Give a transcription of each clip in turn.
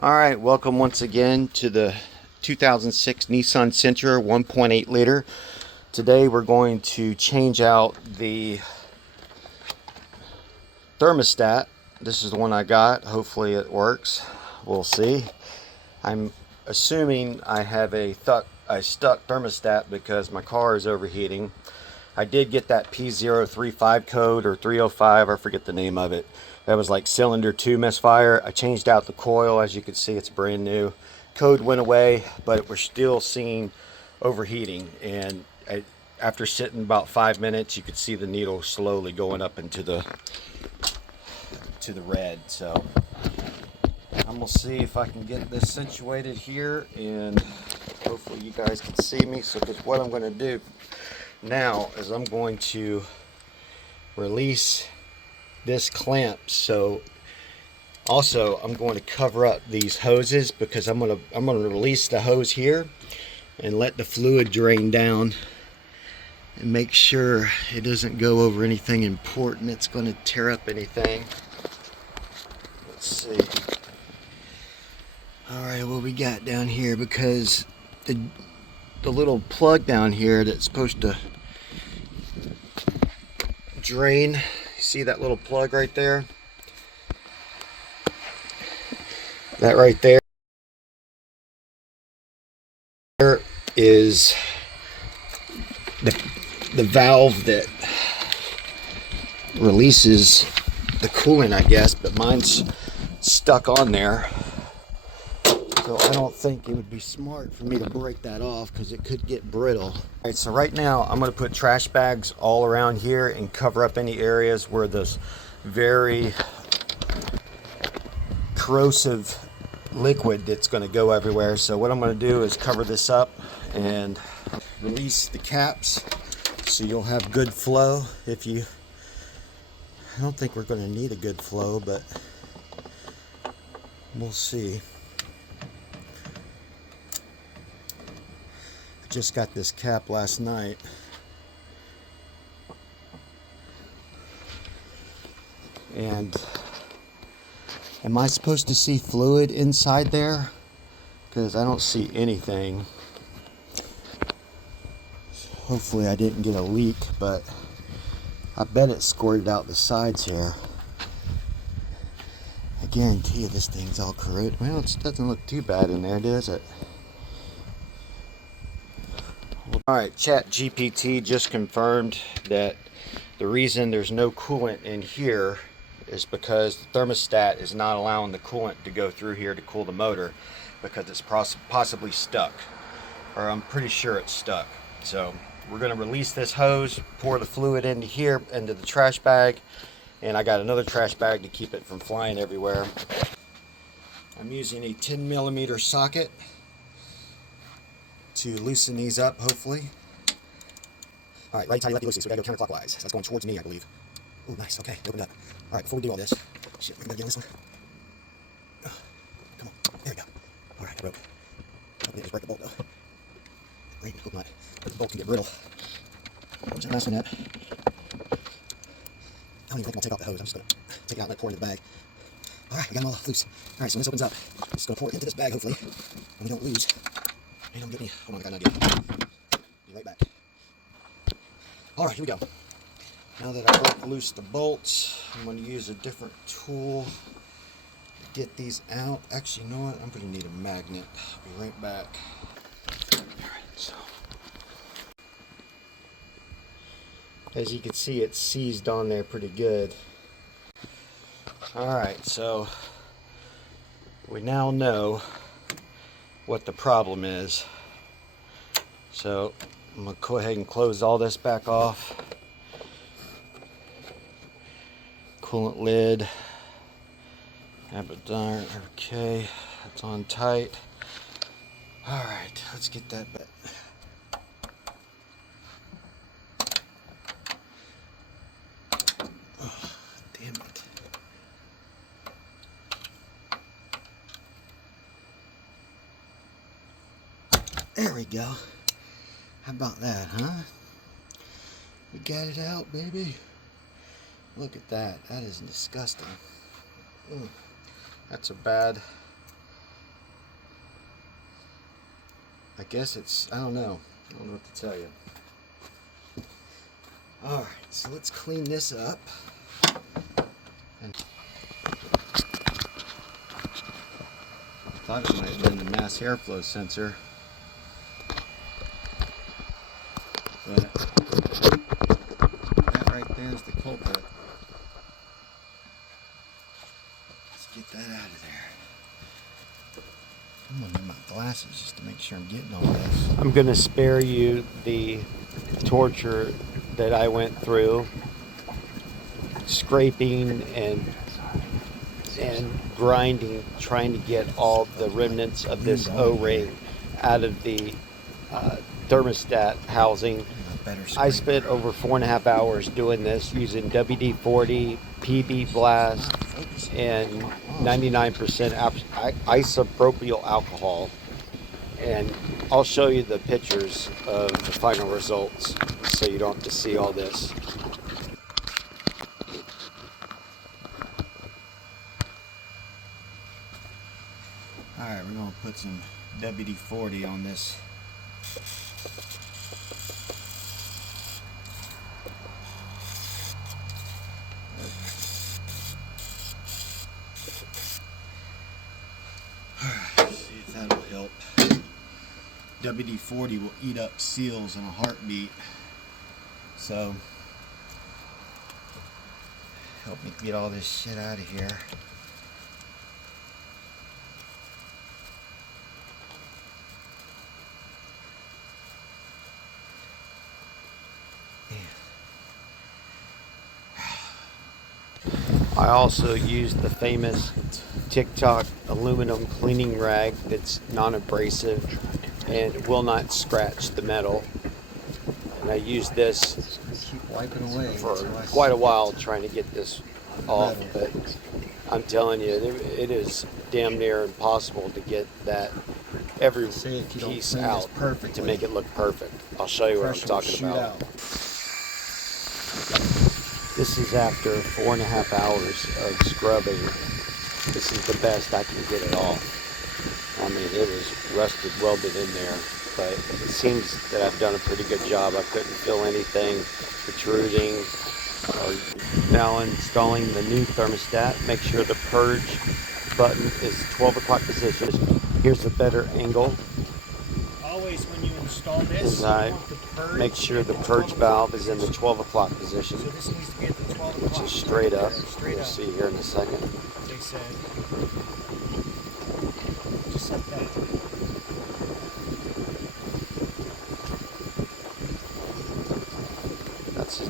Alright, welcome once again to the 2006 Nissan Sentra 1.8 liter. Today we're going to change out the thermostat. This is the one I got. Hopefully it works. We'll see. I'm assuming I have a stuck thermostat because my car is overheating. I did get that P035 code or 305, I forget the name of it. That was like cylinder 2 misfire. I changed out the coil. As you can see, it's brand new. Code went away, but we're still seeing overheating. And after sitting about 5 minutes, you could see the needle slowly going up into the red. So I'm gonna see if I can get this situated here, and hopefully you guys can see me. So what I'm gonna do now is I'm going to release this clamp. So also I'm going to cover up these hoses because I'm going to release the hose here and let the fluid drain down and make sure it doesn't go over anything important. It's going to tear up anything. Let's see. Alright, what we got down here, because the little plug down here that's supposed to drain, you see that little plug right there? That right there is the valve that releases the coolant, I guess, but mine's stuck on there. So I don't think it would be smart for me to break that off because it could get brittle. All right, so right now I'm going to put trash bags all around here and cover up any areas where this very corrosive liquid that's going to go everywhere. So what I'm going to do is cover this up and release the caps so you'll have good flow. I don't think we're going to need a good flow, but we'll see. I just got this cap last night. And am I supposed to see fluid inside there? Because I don't see anything. Hopefully I didn't get a leak, but I bet it squirted out the sides here. I guarantee you this thing's all corroded. Well, it doesn't look too bad in there, does it? Alright, ChatGPT just confirmed that the reason there's no coolant in here is because the thermostat is not allowing the coolant to go through here to cool the motor because it's possibly stuck. Or I'm pretty sure it's stuck. So we're going to release this hose, pour the fluid into here, into the trash bag, and I got another trash bag to keep it from flying everywhere. I'm using a 10mm socket to loosen these up, hopefully. Alright, righty, tighty, lefty, loosey, so we gotta go counterclockwise. So that's going towards me, I believe. Oh, nice, okay, opened up. Alright, before we do all this, shit, we gotta get on this one. Come on, there we go. Alright, I broke. Don't need to break the bolt, though. Great, hope not. The bolt can get brittle. What's that last one at? I don't even think I'm gonna take off the hose. I'm just gonna take it out and let it pour into the bag. Alright, we got them all loose. Alright, so when this opens up, I'm just gonna pour it into this bag, hopefully, and we don't lose. And don't get me. Hold on, I got an idea. Be right back. Alright, here we go. Now that I broke loose the bolts, I'm going to use a different tool to get these out. Actually, you know what? I'm going to need a magnet. I'll be right back. Alright, so. As you can see, it's seized on there pretty good. Alright, so we now know what the problem is. So I'm going to go ahead and close all this back off. Coolant lid. Have it done. Okay, it's on tight. Alright, let's get that back. Oh, damn it. There we go. How about that, huh? We got it out, baby. Look at that. That is disgusting. That's a bad I guess it's, I don't know what to tell you. Alright, so let's clean this up. And I thought it might have been the mass airflow sensor. But that right there is the culprit. Let's get that out of there. I'm gonna need my glasses just to make sure I'm getting all this. I'm gonna spare you the torture that I went through, scraping and grinding, trying to get all the remnants of this O-ring out of the thermostat housing. I spent over 4.5 hours doing this using WD-40, PB Blast, and 99% isopropyl alcohol. And I'll show you the pictures of the final results so you don't have to see all this. Alright, we're going to put some WD-40 on this. Alright, see if that'll help. WD-40 will eat up seals in a heartbeat. So, help me get all this shit out of here. I also used the famous TikTok aluminum cleaning rag that's non-abrasive and will not scratch the metal. And I used this for quite a while trying to get this off, but I'm telling you, it is damn near impossible to get that every piece out to make it look perfect. I'll show you what I'm talking about. This is after 4.5 hours of scrubbing. This is the best I can get it off. I mean, it was rusted, welded in there, but it seems that I've done a pretty good job. I couldn't feel anything protruding. Now installing the new thermostat, make sure the purge button is 12 o'clock position. Here's a better angle. Always when you install this, make sure the purge valve is in the 12 o'clock position, so this needs to be at the 12 o'clock. which is straight up. You'll see here in a second. They said, just like that. That's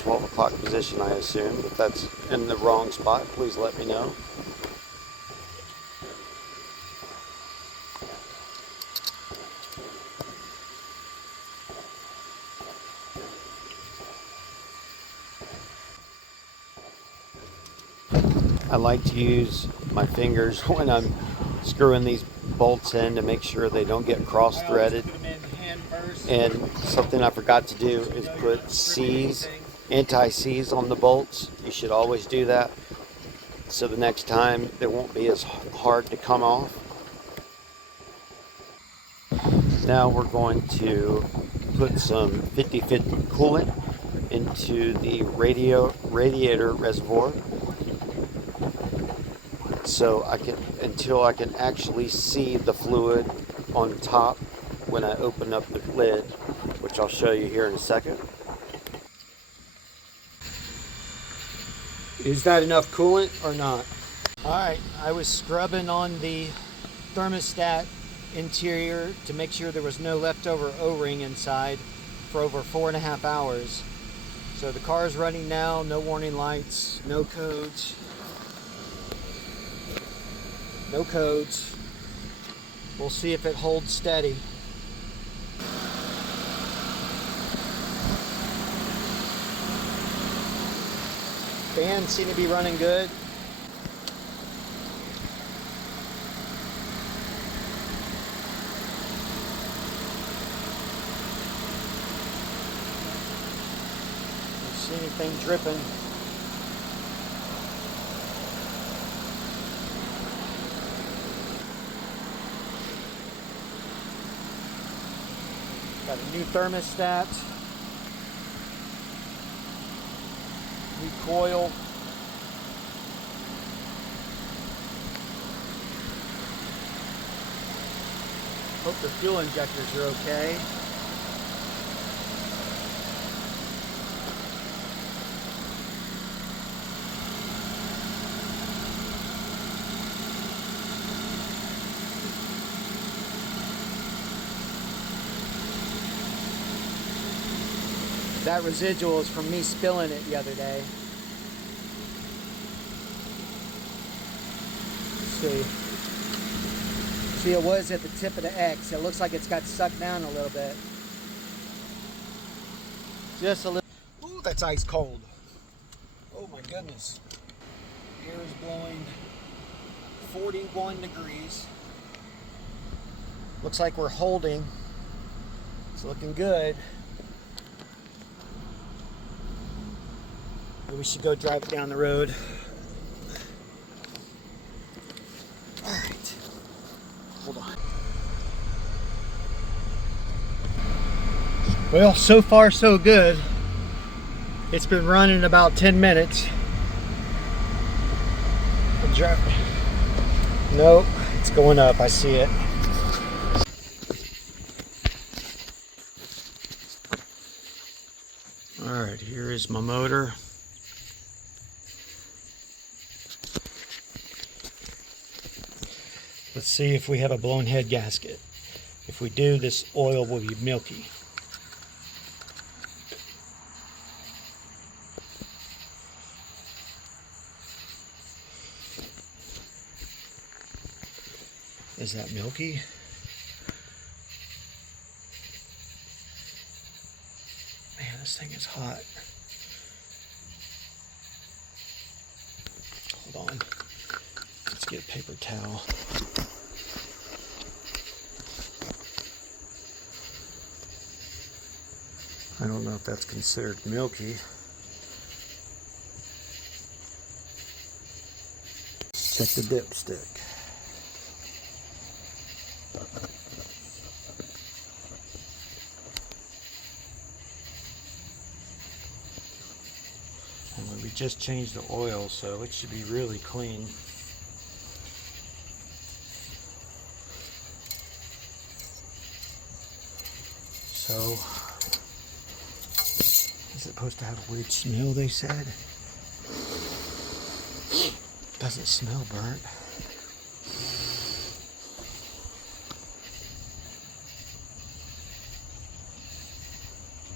12 o'clock position, I assume. If that's in the wrong spot, please let me know. I like to use my fingers when I'm screwing these bolts in to make sure they don't get cross-threaded. And something I forgot to do is put C's, anti-seize on the bolts. You should always do that, so the next time they won't be as hard to come off. Now we're going to put some 50-50 coolant into the radiator reservoir, so until I can actually see the fluid on top when I open up the lid, which I'll show you here in a second. Is that enough coolant or not? Alright, I was scrubbing on the thermostat interior to make sure there was no leftover O-ring inside for over 4.5 hours. So the car is running now, no warning lights, no codes. No codes. We'll see if it holds steady. Fans seem to be running good. Don't see anything dripping. Got a new thermostat. New coil. Hope the fuel injectors are okay. That residual is from me spilling it the other day. Let's see. See, it was at the tip of the X. It looks like it's got sucked down a little bit. Just a little. Ooh, that's ice cold. Oh my goodness. Air is blowing 41 degrees. Looks like we're holding. It's looking good. Maybe we should go drive it down the road. All right. Hold on. Well, so far so good. It's been running about 10 minutes. Nope, it's going up. I see it. All right, here is my motor. Let's see if we have a blown head gasket. If we do, this oil will be milky. Is that milky? Man, this thing is hot. Hold on. Let's get a paper towel. I don't know if that's considered milky. Check the dipstick. And we just changed the oil, so it should be really clean. So, is it supposed to have a weird smell, they said? Doesn't smell burnt.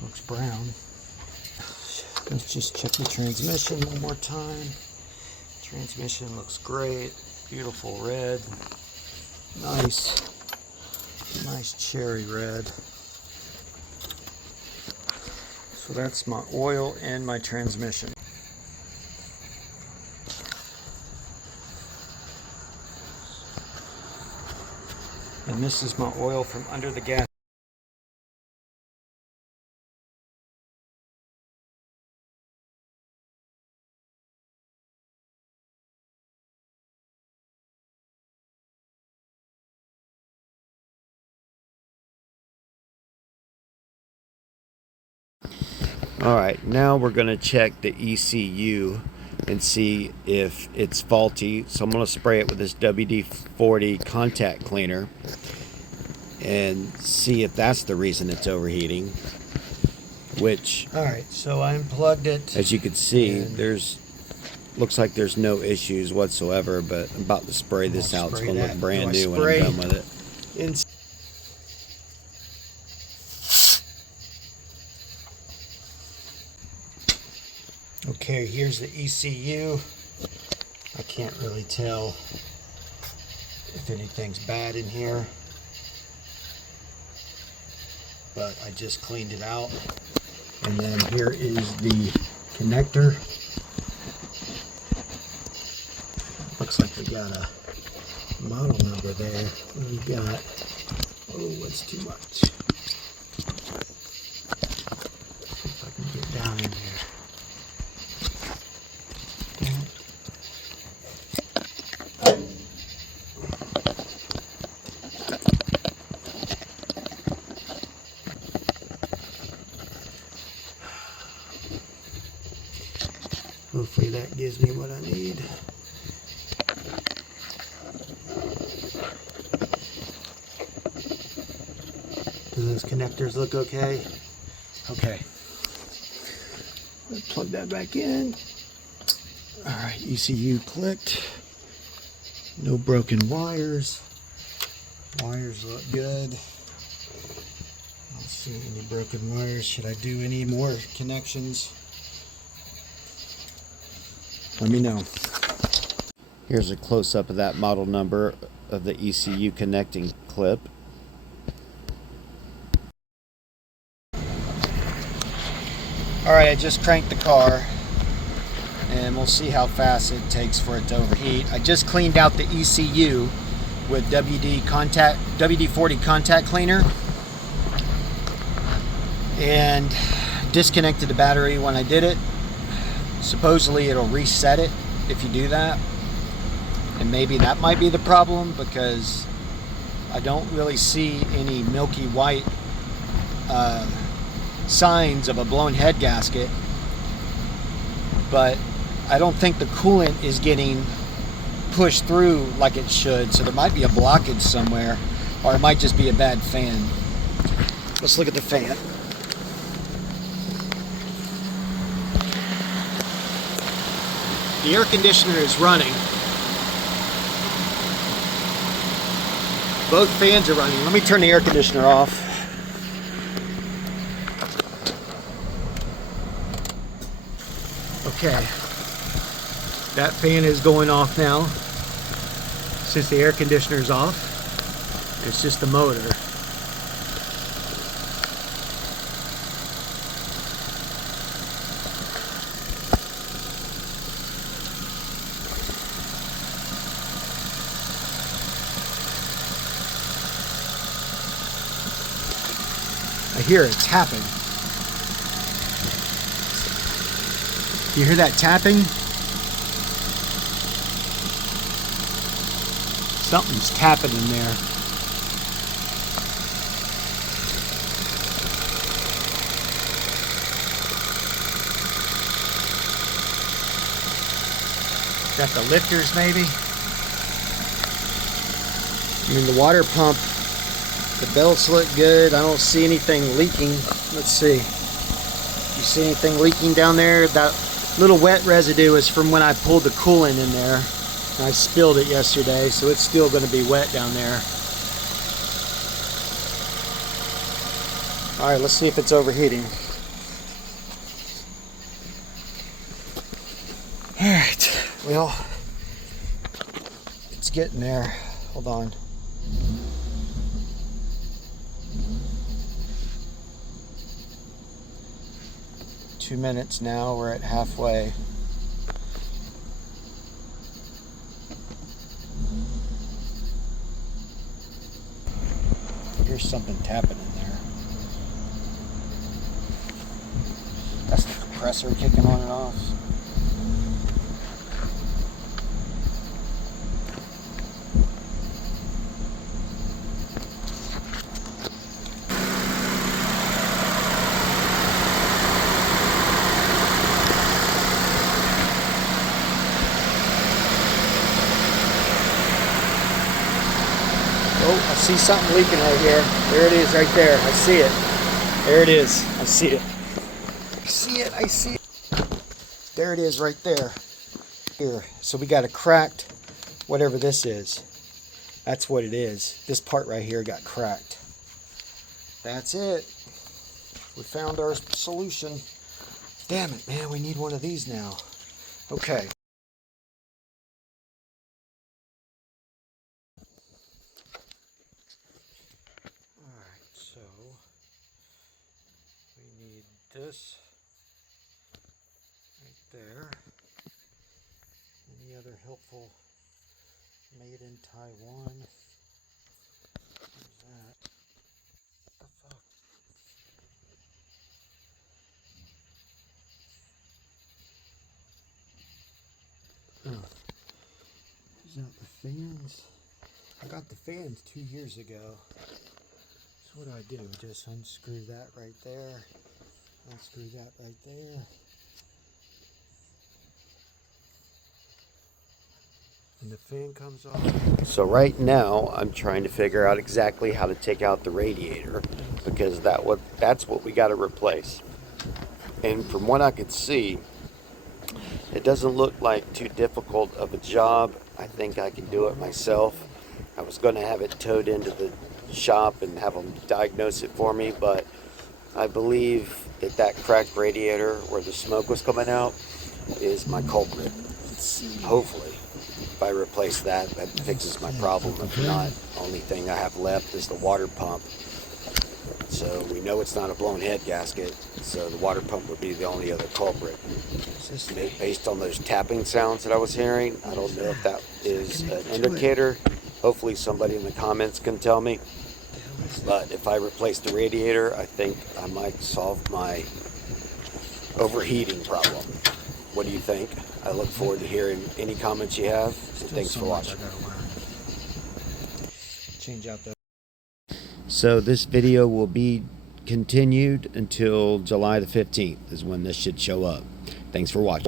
Looks brown. Let's just check the transmission one more time. Transmission looks great. Beautiful red. Nice cherry red. So that's my oil and my transmission. And this is my oil from under the gas. Alright, now we're going to check the ECU and see if it's faulty. So I'm going to spray it with this WD-40 contact cleaner and see if that's the reason it's overheating. Which, alright, so I unplugged it. As you can see, looks like there's no issues whatsoever, but I'm about to spray this out. It's going to look brand new when I'm done with it. Okay, here's the ECU. I can't really tell if anything's bad in here, but I just cleaned it out. And then here is the connector. Looks like we got a model number there. We got, oh, it's too much. See if I can get down in there. that gives me what I need. Do those connectors look okay? Okay. Let's plug that back in. All right, ECU clicked. No broken wires. Wires look good. I don't see any broken wires. Should I do any more connections? Let me know. Here's a close-up of that model number of the ECU connecting clip. Alright, I just cranked the car and we'll see how fast it takes for it to overheat. I just cleaned out the ECU with WD-40 contact cleaner and disconnected the battery when I did it. Supposedly it'll reset it if you do that, and maybe that might be the problem because I don't really see any milky white signs of a blown head gasket, but I don't think the coolant is getting pushed through like it should, so there might be a blockage somewhere, or it might just be a bad fan. Let's look at the fan. The air conditioner is running. Both fans are running. Let me turn the air conditioner off. Okay, that fan is going off now since the air conditioner is off. It's just the motor. I hear it tapping. You hear that tapping? Something's tapping in there. Got the lifters maybe? I mean, the water pump, the belts look good. I don't see anything leaking. Let's see. You see anything leaking down there? That little wet residue is from when I pulled the coolant in there. And I spilled it yesterday, so it's still going to be wet down there. All right, let's see if it's overheating. All right, well, it's getting there. Hold on. Two minutes now, we're at halfway. Here's something tapping in there. That's the compressor kicking on and off. Oh, I see something leaking right here. There it is right there. I see it. There it is. I see it. I see it. I see it. There it is right there. Here. So we got a cracked whatever this is. That's what it is. This part right here got cracked. That's it. We found our solution. Damn it, man. We need one of these now. Okay. So we need this right there. Any other helpful made in Taiwan? Where's that? What the fuck? Oh. Is that the fans? I got the fans 2 years ago. So what do? Just unscrew that right there. Unscrew that right there. and the fan comes off. So right now I'm trying to figure out exactly how to take out the radiator, because that's what we got to replace. And from what I could see, it doesn't look like too difficult of a job. I think I can do it myself. I was going to have it towed into the shop and have them diagnose it for me, but I believe that cracked radiator where the smoke was coming out is my culprit. Hopefully, if I replace that, that fixes my problem. If not, only thing I have left is the water pump. So we know it's not a blown head gasket, so the water pump would be the only other culprit. Based on those tapping sounds that I was hearing, I don't know if that is an indicator. Hopefully somebody in the comments can tell me. But if I replace the radiator, I think I might solve my overheating problem. What do you think? I look forward to hearing any comments you have. And thanks for watching. Change out the. So this video will be continued until July the 15th is when this should show up. Thanks for watching.